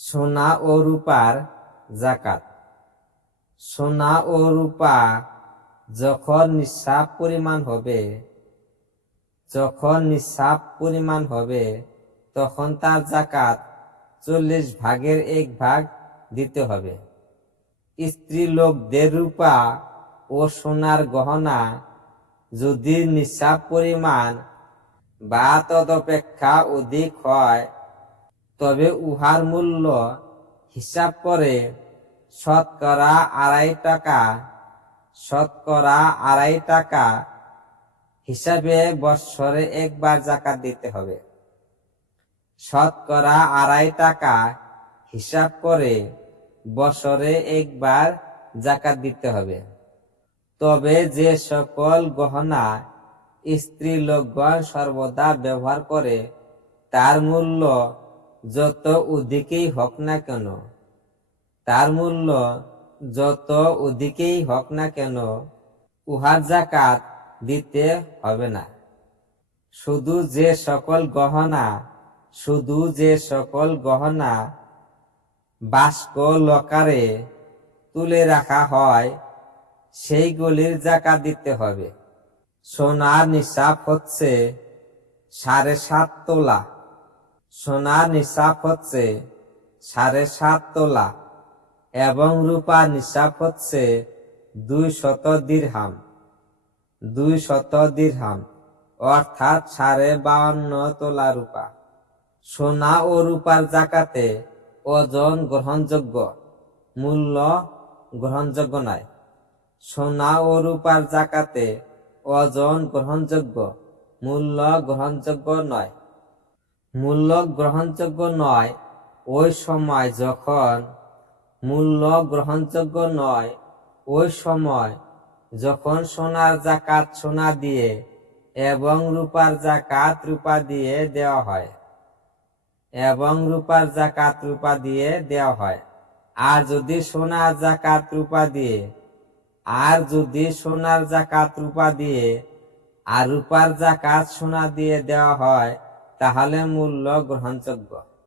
সোনা ও রূপার যাকাত। সোনা ও রূপা যখন নিসাব পরিমাণ হবে তখন তার যাকাত 40 ভাগের 1 ভাগ দিতে হবে। স্ত্রী লোকদের রূপা ও সোনার গহনা যদি নিসাব পরিমাণ বা তদপেক্ষা অধিক হয় তবে উহার মূল্য হিসাব করে শতকরা 2.5 টাকা হিসাবে বৎসরে একবার যাকাত দিতে হবে। শতকরা 2.5 টাকা হিসাব করে বছরে একবার যাকাত দিতে হবে। তবে যে সকল গহনা স্ত্রী লোকগণ সর্বদা ব্যবহার করে তার মূল্য যত অধিকই হোক না কেন উহার যাকাত দিতে হবে না। শুধু যে সকল গহনা বাস্ক লকারে তুলে রাখা হয় সেইগুলির যাকাত দিতে হবে। সোনার নিসাব হচ্ছে 7.5 তোলা। 7.5 তোলা এবং রূপার নিসাব হচ্ছে 200 দিরহাম অর্থাৎ 52.5 তোলা রূপা। সোনা ও রূপার যাকাতে ওজন গ্রহণযোগ্য, মূল্য গ্রহণযোগ্য নয়। সোনা ও রূপার যাকাতে ওজন গ্রহণযোগ্য, মূল্য গ্রহণযোগ্য নয়। মূল্য গ্রহণযোগ্য নয় ওই সময় যখন সোনার যাকাত সোনা দিয়ে এবং রূপার যাকাত রূপা দিয়ে দেওয়া হয়। আর যদি সোনার যাকাত রূপা দিয়ে আর রূপার যাকাত সোনা দিয়ে দেওয়া হয় তাহলে মূল্য গ্রহণযোগ্য।